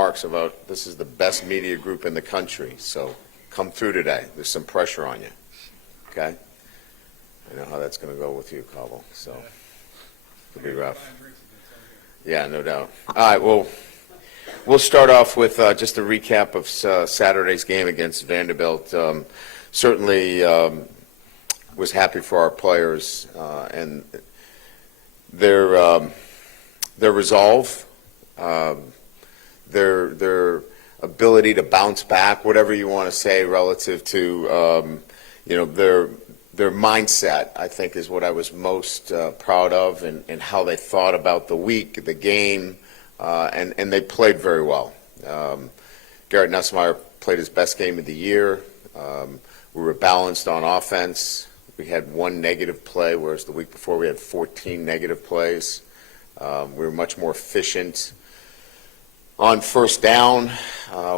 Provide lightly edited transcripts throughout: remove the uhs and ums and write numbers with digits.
remarks about this is the best media group in the country, so come through today. There's some pressure on you, okay? I know how that's going to go with you, Cobble, so it'll be rough. Yeah, no doubt. All right, well, we'll start off with just a recap of Saturday's game against Vanderbilt. Certainly was happy for our players and their resolve, their ability to bounce back, whatever you want to say, relative to their mindset, I think, is what I was most proud of, and how they thought about the week, the game, and they played very well. Garrett Nussmeier played his best game of the year. We were balanced on offense. We had one negative play, whereas the week before we had 14 negative plays. We were much more efficient on first down,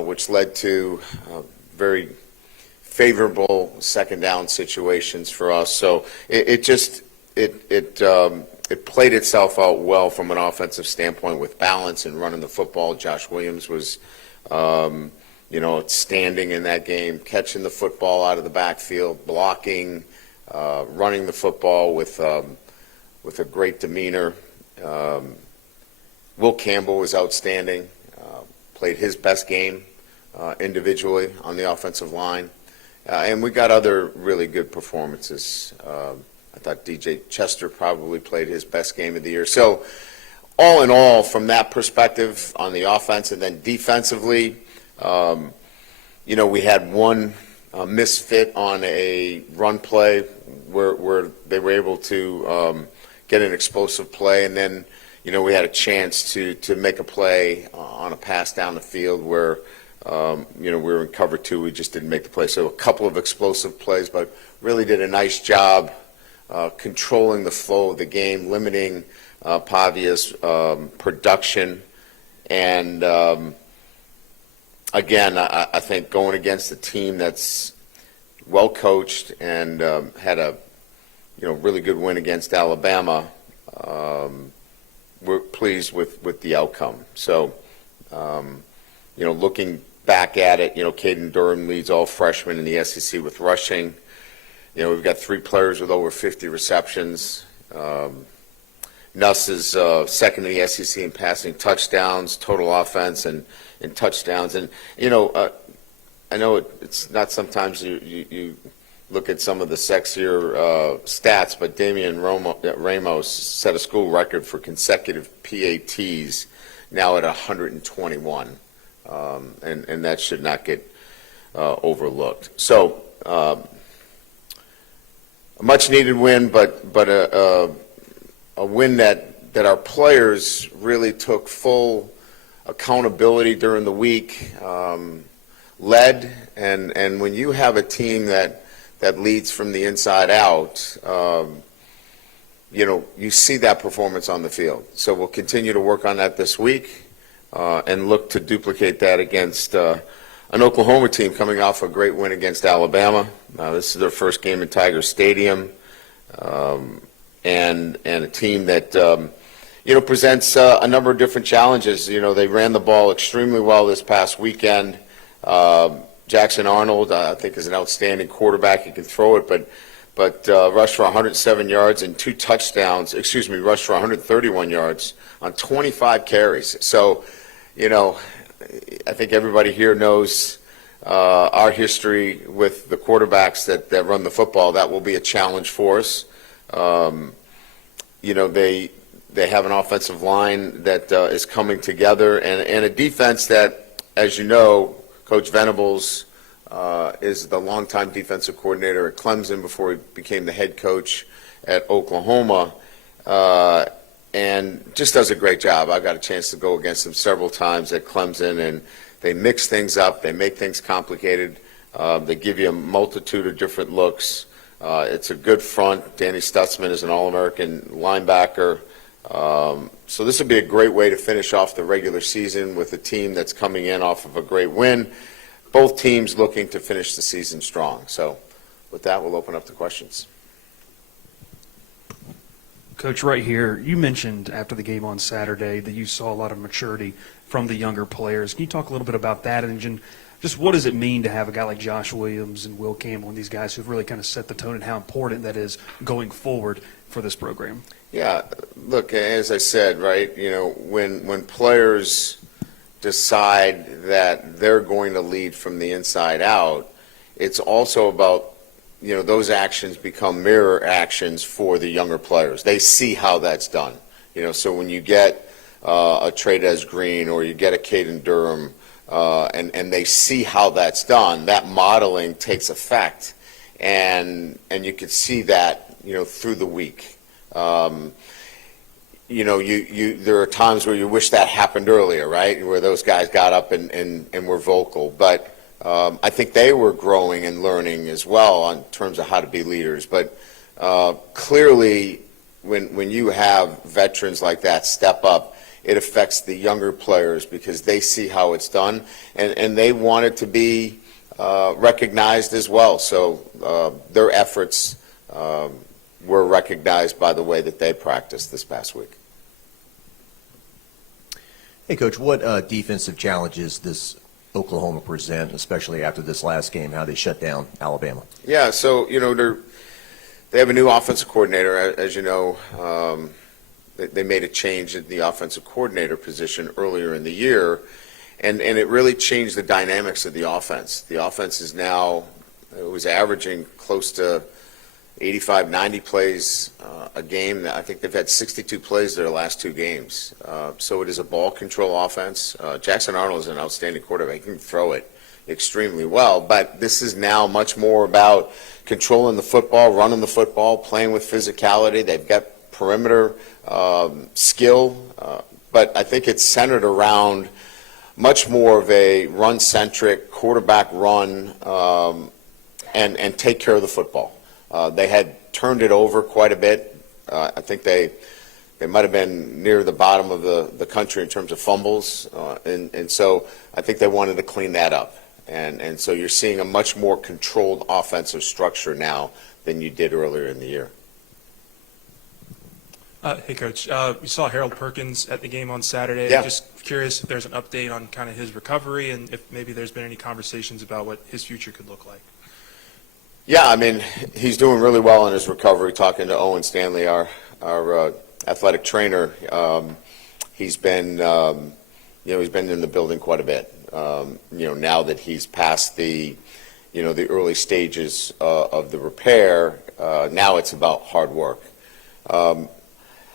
which led to very favorable second down situations for us. So it played itself out well from an offensive standpoint with balance and running the football. Josh Williams was outstanding in that game, catching the football out of the backfield, blocking, running the football with a great demeanor. Will Campbell was outstanding, played his best game individually on the offensive line. And we got other really good performances. I thought DJ Chester probably played his best game of the year. So all in all, from that perspective on the offense, and then defensively, we had one misfit on a run play where they were able to get an explosive play, and then we had a chance to make a play on a pass down the field where we were in cover two. We just didn't make the play. So a couple of explosive plays, but really did a nice job controlling the flow of the game, limiting Pavia's production, and again, I think going against a team that's well coached and had a really good win against Alabama, we're pleased with the outcome. So looking back at it, Caden Durham leads all freshmen in the SEC with rushing. We've got 3 players with over 50 receptions. Nuss is second in the SEC in passing touchdowns, total offense, and in touchdowns. And, I know it's not sometimes you look at some of the sexier stats, but Damian Ramos set a school record for consecutive PATs, now at 121. And that should not get overlooked. So a much-needed win, but a win that our players really took full accountability during the week, led, and when you have a team that leads from the inside out, you see that performance on the field. So we'll continue to work on that this week and look to duplicate that against an Oklahoma team coming off a great win against Alabama. This is their first game in Tiger Stadium, and a team that presents a number of different challenges. They ran the ball extremely well this past weekend. Jackson Arnold, I think, is an outstanding quarterback. He can throw it, but rushed for 107 yards and 2 touchdowns. Rushed for 131 yards on 25 carries. So, I think everybody here knows our history with the quarterbacks that run the football. That will be a challenge for us. They have an offensive line that is coming together, and a defense that, as you know, Coach Venables is the longtime defensive coordinator at Clemson before he became the head coach at Oklahoma, and just does a great job. I got a chance to go against him several times at Clemson, and they mix things up. They make things complicated. They give you a multitude of different looks. It's a good front. Danny Stutzman is an All-American linebacker. So this would be a great way to finish off the regular season with a team that's coming in off of a great win. Both teams looking to finish the season strong. So with that, we'll open up to questions. Coach, right here, you mentioned after the game on Saturday that you saw a lot of maturity from the younger players. Can you talk a little bit about that, and just what does it mean to have a guy like Josh Williams and Will Campbell and these guys who've really kind of set the tone, and how important that is going forward for this program? Yeah, look, as I said, right, when players decide that they're going to lead from the inside out, it's also about, those actions become mirror actions for the younger players. They see how that's done. So when you get a Trades Green or you get a Caden Durham, and they see how that's done, that modeling takes effect, and you can see that, through the week. There are times where you wish that happened earlier, right, where those guys got up and were vocal. But I think they were growing and learning as well in terms of how to be leaders. But clearly, when you have veterans like that step up, it affects the younger players because they see how it's done, and they want it to be recognized as well. So their efforts were recognized by the way that they practiced this past week. Hey, Coach, what defensive challenges does Oklahoma present, especially after this last game, how they shut down Alabama? Yeah, so, they have a new offensive coordinator, as you know. They made a change in the offensive coordinator position earlier in the year, and it really changed the dynamics of the offense. The offense is now, it was averaging close to 85, 90 plays a game. I think they've had 62 plays their last two games. So it is a ball control offense. Jackson Arnold is an outstanding quarterback. He can throw it extremely well, but this is now much more about controlling the football, running the football, playing with physicality. They've got perimeter skill, but I think it's centered around much more of a run-centric quarterback run and take care of the football. They had turned it over quite a bit. I think they might have been near the bottom of the country in terms of fumbles, and so I think they wanted to clean that up. And so you're seeing a much more controlled offensive structure now than you did earlier in the year. Hey, Coach. We saw Harold Perkins at the game on Saturday. Yeah. Just curious if there's an update on kind of his recovery and if maybe there's been any conversations about what his future could look like. Yeah, I mean, he's doing really well in his recovery. Talking to Owen Stanley, our athletic trainer, he's been he's been in the building quite a bit. Now that he's past the early stages of the repair, now it's about hard work.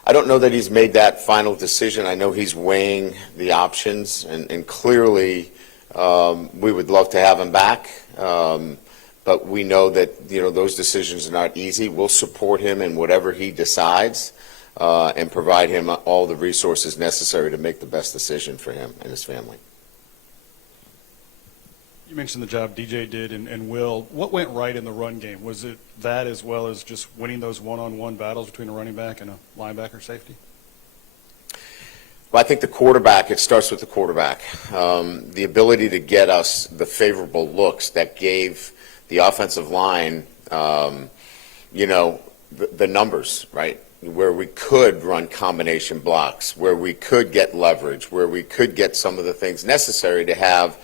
I don't know that he's made that final decision. I know he's weighing the options, and clearly we would love to have him back. But we know that those decisions are not easy. We'll support him in whatever he decides and provide him all the resources necessary to make the best decision for him and his family. You mentioned the job DJ did and Will. What went right in the run game? Was it that as well as just winning those one-on-one battles between a running back and a linebacker safety? Well, I think the quarterback, it starts with the quarterback. The ability to get us the favorable looks that gave the offensive line, the numbers, right? Where we could run combination blocks, where we could get leverage, where we could get some of the things necessary to have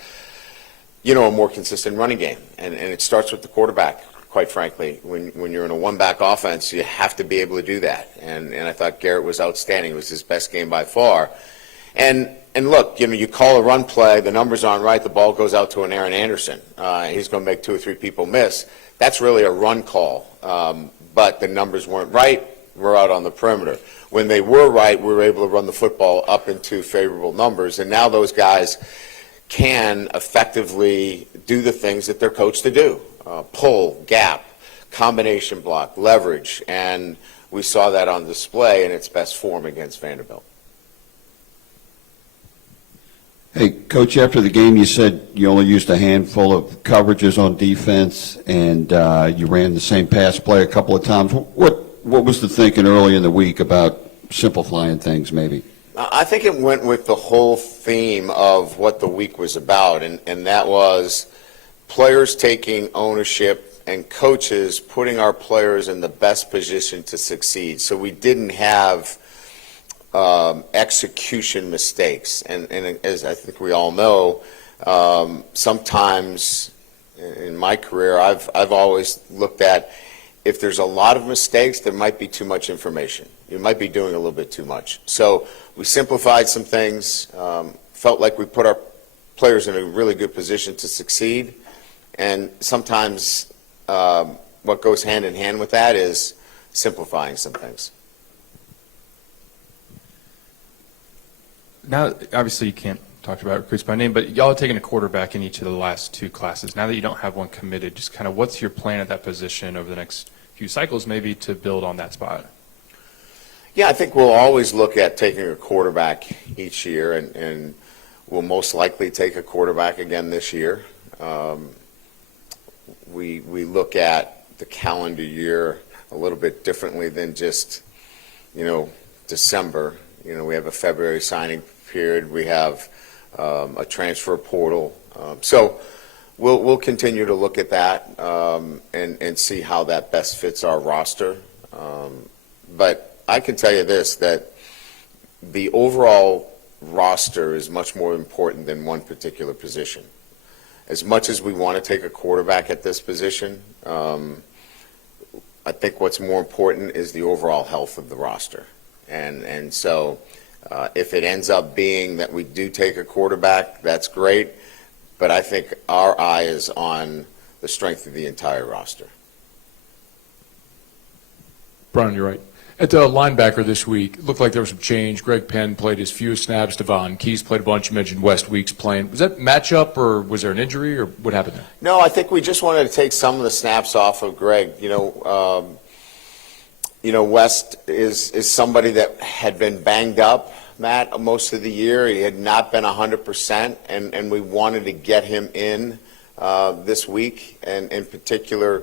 a more consistent running game. And it starts with the quarterback, quite frankly. When you're in a one-back offense, you have to be able to do that. And I thought Garrett was outstanding. It was his best game by far. And look, you call a run play, the numbers aren't right, the ball goes out to an Aaron Anderson. He's going to make 2 or 3 people miss. That's really a run call. But the numbers weren't right. We're out on the perimeter. When they were right, we were able to run the football up into favorable numbers. And now those guys can effectively do the things that they're coached to do. Pull, gap, combination block, leverage. And we saw that on display in its best form against Vanderbilt. Hey, Coach, after the game you said you only used a handful of coverages on defense and you ran the same pass play a couple of times. What was the thinking early in the week about simplifying things maybe? I think it went with the whole theme of what the week was about, and that was players taking ownership and coaches putting our players in the best position to succeed. So we didn't have execution mistakes. And as I think we all know, sometimes in my career, I've always looked at, if there's a lot of mistakes, there might be too much information. You might be doing a little bit too much. So we simplified some things, felt like we put our players in a really good position to succeed. And sometimes what goes hand in hand with that is simplifying some things. Now, obviously, you can't talk about recruits by name, but y'all have taken a quarterback in each of the last 2 classes. Now that you don't have one committed, just kind of what's your plan at that position over the next few cycles, maybe to build on that spot? Yeah, I think we'll always look at taking a quarterback each year, and we'll most likely take a quarterback again this year. We look at the calendar year a little bit differently than just, December. We have a February signing period. We have a transfer portal. So we'll continue to look at that and see how that best fits our roster. But I can tell you this, that the overall roster is much more important than one particular position. As much as we want to take a quarterback at this position, I think what's more important is the overall health of the roster. And so if it ends up being that we do take a quarterback, that's great. But I think our eye is on the strength of the entire roster. Brian, you're right. At the linebacker this week, it looked like there was some change. Greg Penn played his fewest snaps. Devon Keys played a bunch. You mentioned West Weeks playing. Was that matchup, or was there an injury, or what happened there? No, I think we just wanted to take some of the snaps off of Greg. West is somebody that had been banged up, Matt, most of the year. He had not been 100%, and we wanted to get him in this week, and in particular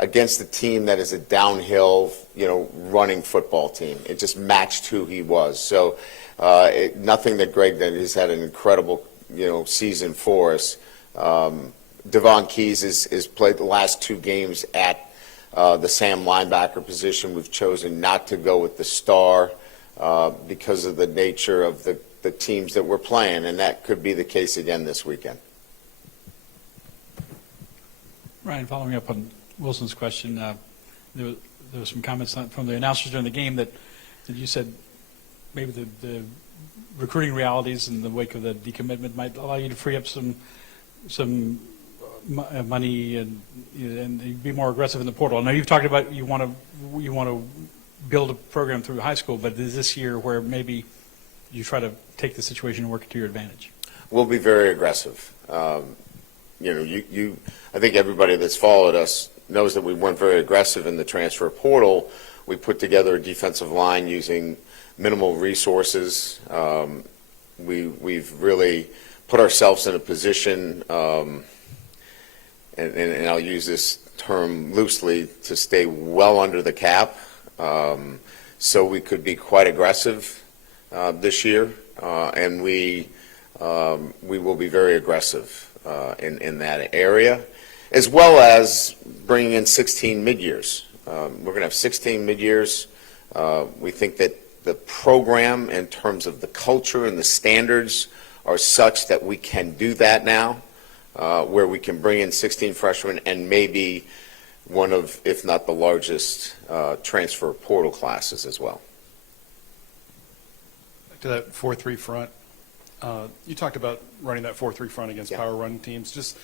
against a team that is a downhill, running football team. It just matched who he was. So nothing that Greg did. He's had an incredible, season for us. Devon Keys is played the last 2 games at the Sam linebacker position. We've chosen not to go with the star because of the nature of the teams that we're playing, and that could be the case again this weekend. Ryan, following up on Wilson's question, there were some comments from the announcers during the game that you said maybe the recruiting realities in the wake of the decommitment might allow you to free up some money and be more aggressive in the portal. I know you've talked about you want to build a program through high school, but is this year where maybe you try to take the situation and work it to your advantage? We'll be very aggressive. I think everybody that's followed us knows that we went very aggressive in the transfer portal. We put together a defensive line using minimal resources. We've really put ourselves in a position, and I'll use this term loosely, to stay well under the cap, so we could be quite aggressive this year, and we will be very aggressive in that area, as well as bringing in 16 mid-years. We're going to have 16 mid-years. We think that the program, in terms of the culture and the standards, are such that we can do that now, where we can bring in 16 freshmen and maybe one of, if not the largest, transfer portal classes as well. Back to that 4-3 front. You talked about running that 4-3 front against power run teams. Just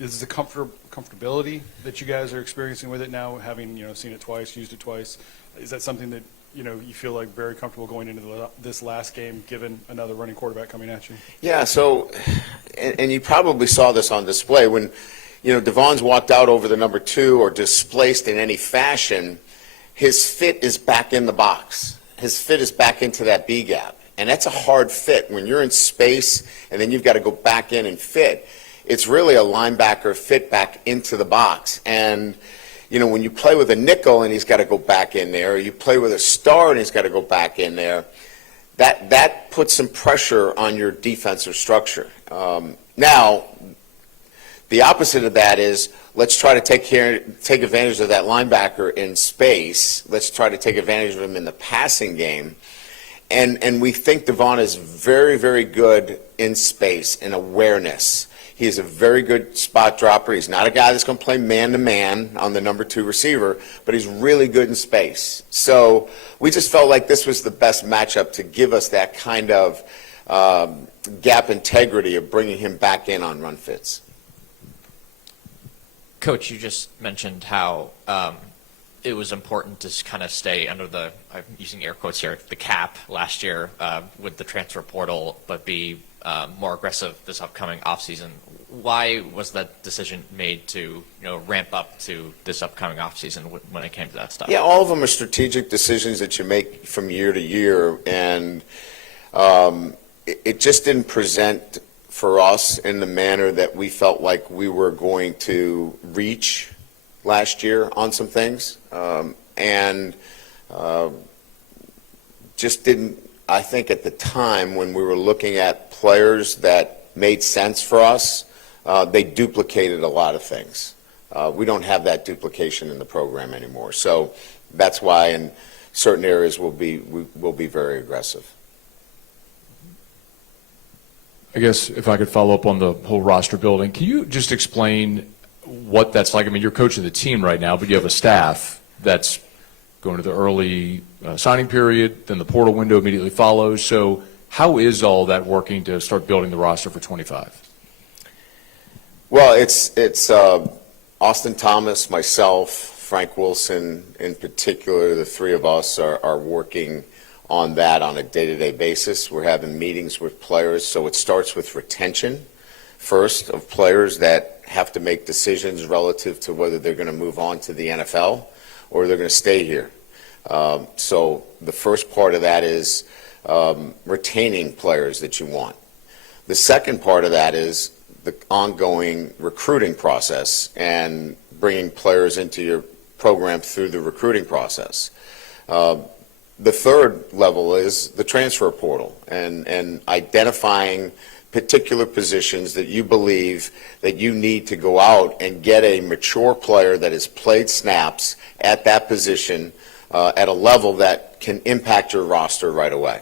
is the comfortability that you guys are experiencing with it now, having seen it twice, used it twice, is that something that you feel like very comfortable going into this last game, given another running quarterback coming at you? Yeah. So, and you probably saw this on display when Devon's walked out over the number 2 or displaced in any fashion. His fit is back in the box. His fit is back into that B gap. And that's a hard fit. When you're in space and then you've got to go back in and fit, it's really a linebacker fit back into the box. And, when you play with a nickel and he's got to go back in there, or you play with a star and he's got to go back in there, that puts some pressure on your defensive structure. Now, The opposite of that is, let's try to take advantage of that linebacker in space. Let's try to take advantage of him in the passing game. And we think Devon is very, very good in space, in awareness. He is a very good spot dropper. He's not a guy that's going to play man-to-man on the number 2 receiver, but he's really good in space. So we just felt like this was the best matchup to give us that kind of gap integrity of bringing him back in on run fits. Coach, you just mentioned how it was important to kind of stay under the, I'm using air quotes here, the cap last year with the transfer portal, but be more aggressive this upcoming offseason. Why was that decision made to ramp up to this upcoming offseason when it came to that stuff? Yeah, all of them are strategic decisions that you make from year to year, and it just didn't present for us in the manner that we felt like we were going to reach last year on some things, and just didn't, I think at the time when we were looking at players that made sense for us, they duplicated a lot of things. We don't have that duplication in the program anymore, so that's why in certain areas we'll be very aggressive. I guess if I could follow up on the whole roster building, can you just explain what that's like? I mean, you're coaching the team right now, but you have a staff that's going to the early signing period, then the portal window immediately follows. So how is all that working to start building the roster for 25? Well, it's Austin Thomas, myself, Frank Wilson in particular. The three of us are working on that on a day-to-day basis. We're having meetings with players, so it starts with retention first of players that have to make decisions relative to whether they're going to move on to the NFL or they're going to stay here. So the first part of that is retaining players that you want. The second part of that is the ongoing recruiting process and bringing players into your program through the recruiting process. The third level is the transfer portal and identifying particular positions that you believe that you need to go out and get a mature player that has played snaps at that position at a level that can impact your roster right away.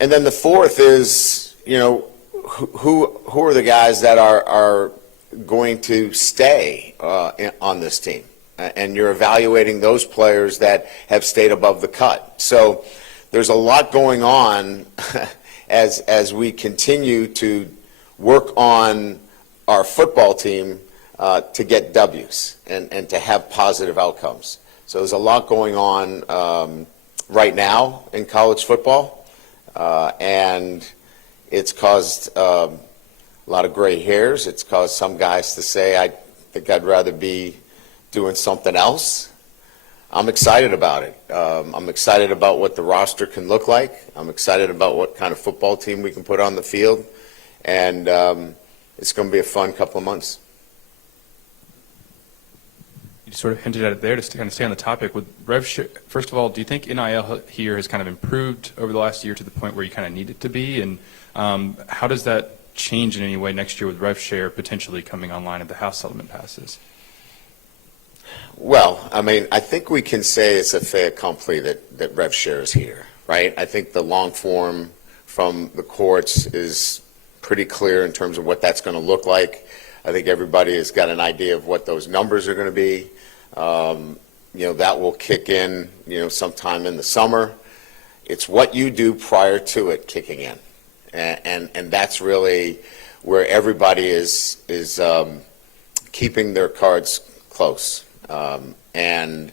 And then the fourth is, who are the guys that are going to stay on this team? And you're evaluating those players that have stayed above the cut. So there's a lot going on as we continue to work on our football team to get W's and to have positive outcomes. So there's a lot going on right now in college football, and it's caused a lot of gray hairs. It's caused some guys to say, I think I'd rather be doing something else. I'm excited about it. I'm excited about what the roster can look like. I'm excited about what kind of football team we can put on the field. And it's going to be a fun couple of months. You sort of hinted at it there to kind of stay on the topic. With rev share, first of all, do you think NIL here has kind of improved over the last year to the point where you kind of need it to be? And how does that change in any way next year with rev share potentially coming online at the House settlement passes? Well, I mean, I think we can say it's a fait accompli that rev share is here, right? I think the long form from the courts is pretty clear in terms of what that's going to look like. I think everybody has got an idea of what those numbers are going to be. That will kick in, sometime in the summer. It's what you do prior to it kicking in. And that's really where everybody is keeping their cards close. And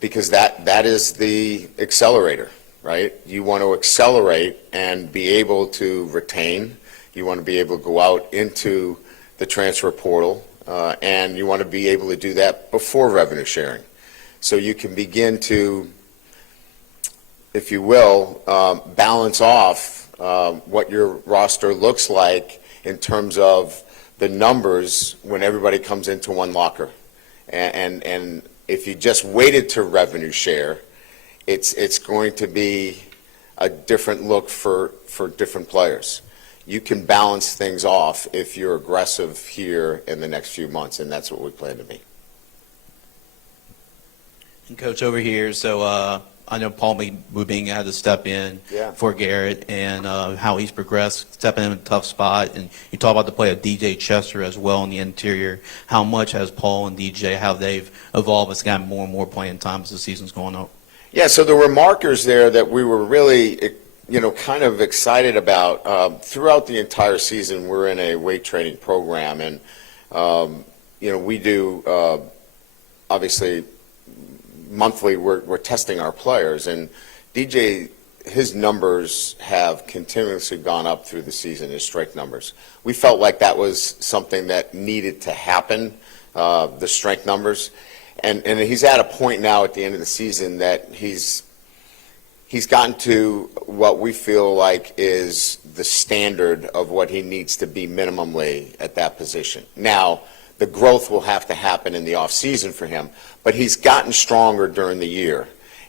because that is the accelerator, right? You want to accelerate and be able to retain. You want to be able to go out into the transfer portal, and you want to be able to do that before revenue sharing. So you can begin to, if you will, balance off what your roster looks like in terms of the numbers when everybody comes into one locker. And if you just waited to revenue share, it's going to be a different look for different players. you can balance things off if you're aggressive here in the next few months, and that's what we plan to be. And Coach, over here, so I know Paul Mubing had to step in Yeah. for Garrett, and how he's progressed, stepping in a tough spot. And you talk about the play of DJ Chester as well in the interior. How much has Paul and DJ, how they've evolved as gotten more and more playing time as the season's going on? Yeah, so there were markers there that we were really, kind of excited about. Throughout the entire season, we're in a weight training program, and, we do, obviously, monthly we're testing our players, and DJ, his numbers have continuously gone up through the season, his strike numbers. We felt like that was something that needed to happen, the strength numbers. And he's at a point now at the end of the season that he's gotten to what we feel like is the standard of what he needs to be minimally at that position. Now, the growth will have to happen in the off season for him, but he's gotten stronger during the year,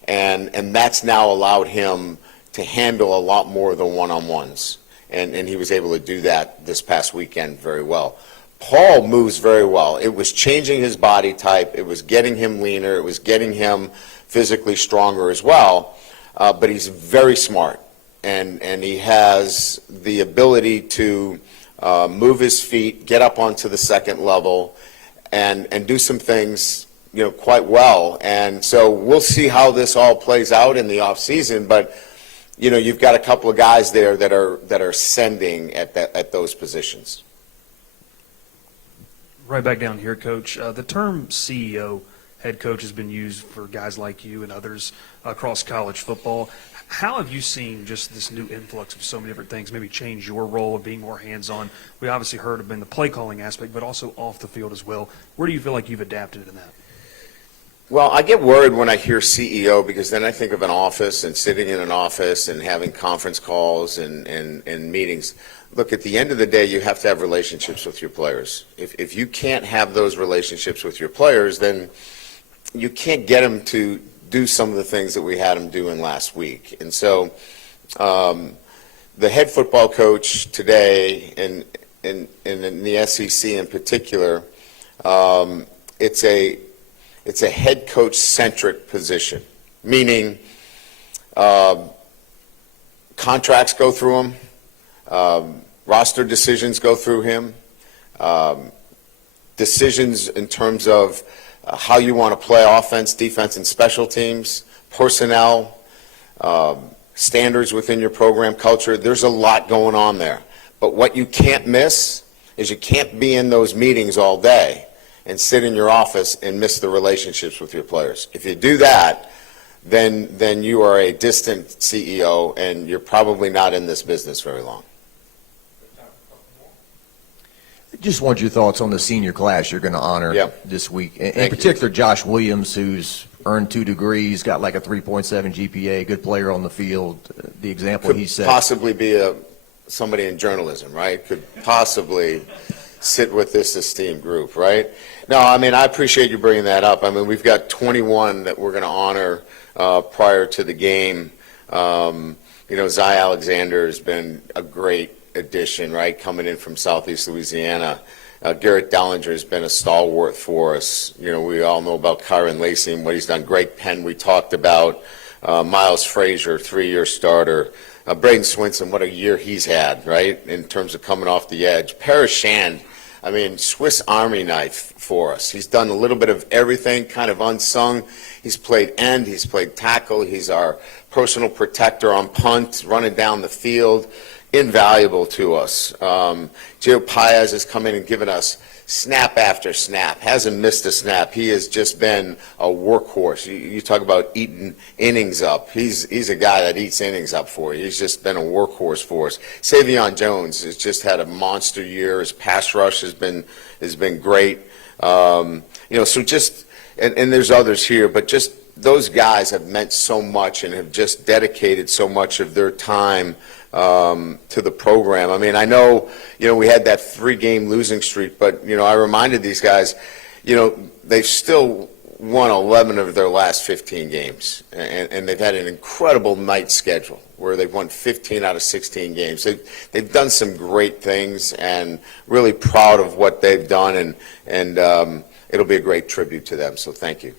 and that's now allowed him to handle a lot more of the one-on-ones, and he was able to do that this past weekend very well. Paul moves very well. It was changing his body type. It was getting him leaner. It was getting him physically stronger as well. But he's very smart, and he has the ability to move his feet, get up onto the second level, and do some things, quite well. And so we'll see how this all plays out in the off season. But you've got a couple of guys there that are sending at those positions. Right back down here, Coach. The term CEO, head coach, has been used for guys like you and others across college football. How have you seen just this new influx of so many different things maybe change your role of being more hands-on? We obviously heard of in the play calling aspect, but also off the field as well. Where do you feel like you've adapted in that? Well, I get worried when I hear CEO, because then I think of an office and sitting in an office and having conference calls and meetings. Look, at the end of the day, you have to have relationships with your players. If you can't have those relationships with your players, then you can't get them to do some of the things that we had them doing last week. And so the head football coach today, and in the SEC in particular, it's a head coach-centric position, meaning contracts go through him, roster decisions go through him, decisions in terms of how you want to play offense, defense, and special teams, personnel, standards within your program, culture. There's a lot going on there. But what you can't miss is you can't be in those meetings all day and sit in your office and miss the relationships with your players. If you do that, then you are a distant CEO, and you're probably not in this business very long. Just want your thoughts on the senior class you're going to honor this week. In particular, Josh Williams, who's earned 2 degrees, got like a 3.7 GPA, good player on the field. The example he set. Could possibly be somebody in journalism, right? Could possibly sit with this esteemed group, right? No, I mean, I appreciate you bringing that up. I mean, we've got 21 that we're going to honor prior to the game. Zy Alexander has been a great addition, right, coming in from Southeast Louisiana. Garrett Dellinger has been a stalwart for us. We all know about Kyron Lacey and what he's done. Greg Penn, we talked about. Miles Frazier, 3-year starter. Braden Swinson, what a year he's had, right, in terms of coming off the edge. Parrish Shand, I mean, Swiss Army knife for us. He's done a little bit of everything, kind of unsung. He's played end, he's played tackle, he's our personal protector on punt, running down the field. Invaluable to us. Gio Paez has come in and given us snap after snap, hasn't missed a snap. He has just been a workhorse. You talk about eating innings up. He's a guy that eats innings up for you. He's just been a workhorse for us. Savion Jones has just had a monster year. His pass rush has been great. So just and there's others here, but just those guys have meant so much and have just dedicated so much of their time to the program. I mean, I know, we had that 3-game losing streak, but, I reminded these guys, they've still won 11 of their last 15 games, and they've had an incredible night schedule. where they've won 15 out of 16 games. They've done some great things, and really proud of what they've done, and it'll be a great tribute to them, so thank you.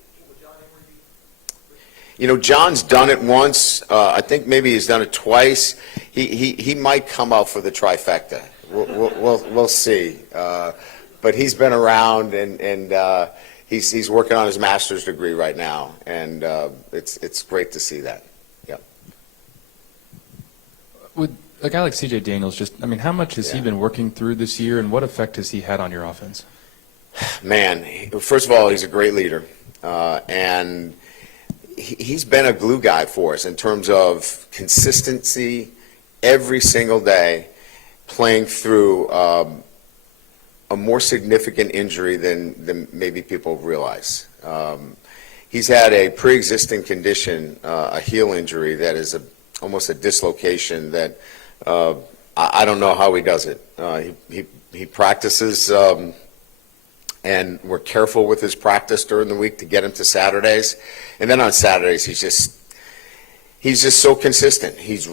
You know, John's done it once. I think maybe he's done it twice. He might come out for the trifecta. We'll see. But he's been around, and he's working on his master's degree right now, and it's great to see that. Yeah. With a guy like C.J. Daniels, how much has he been working through this year, and what effect has he had on your offense? Man, first of all, he's a great leader, and he's been a glue guy for us in terms of consistency every single day, playing through a more significant injury than maybe people realize. He's had a pre-existing condition, a heel injury that is almost a dislocation that I don't know how he does it. He practices, and we're careful with his practice during the week to get him to Saturdays. And then on Saturdays, he's just so consistent. He's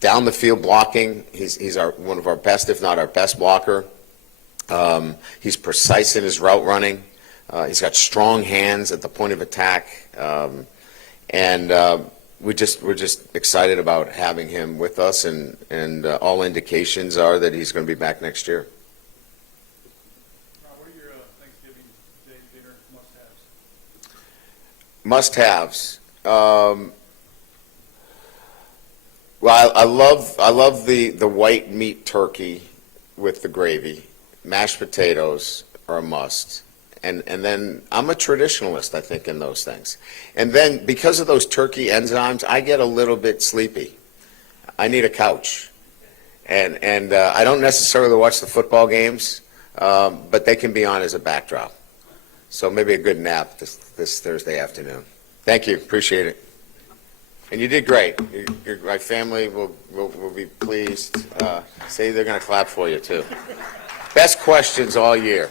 down the field blocking. He's one of our best, if not our best blocker. He's precise in his route running. He's got strong hands at the point of attack. And we're just excited about having him with us, and all indications are that he's going to be back next year. What are your Thanksgiving Day dinner must-haves? Must-haves. Well, I love the white meat turkey with the gravy. Mashed potatoes are a must. And then I'm a traditionalist, I think, in those things. And then because of those turkey enzymes, I get a little bit sleepy. I need a couch. And I don't necessarily watch the football games, but they can be on as a backdrop. So maybe a good nap this Thursday afternoon. Thank you. Appreciate it. And you did great. My family will be pleased. Say they're going to clap for you, too. Best questions all year.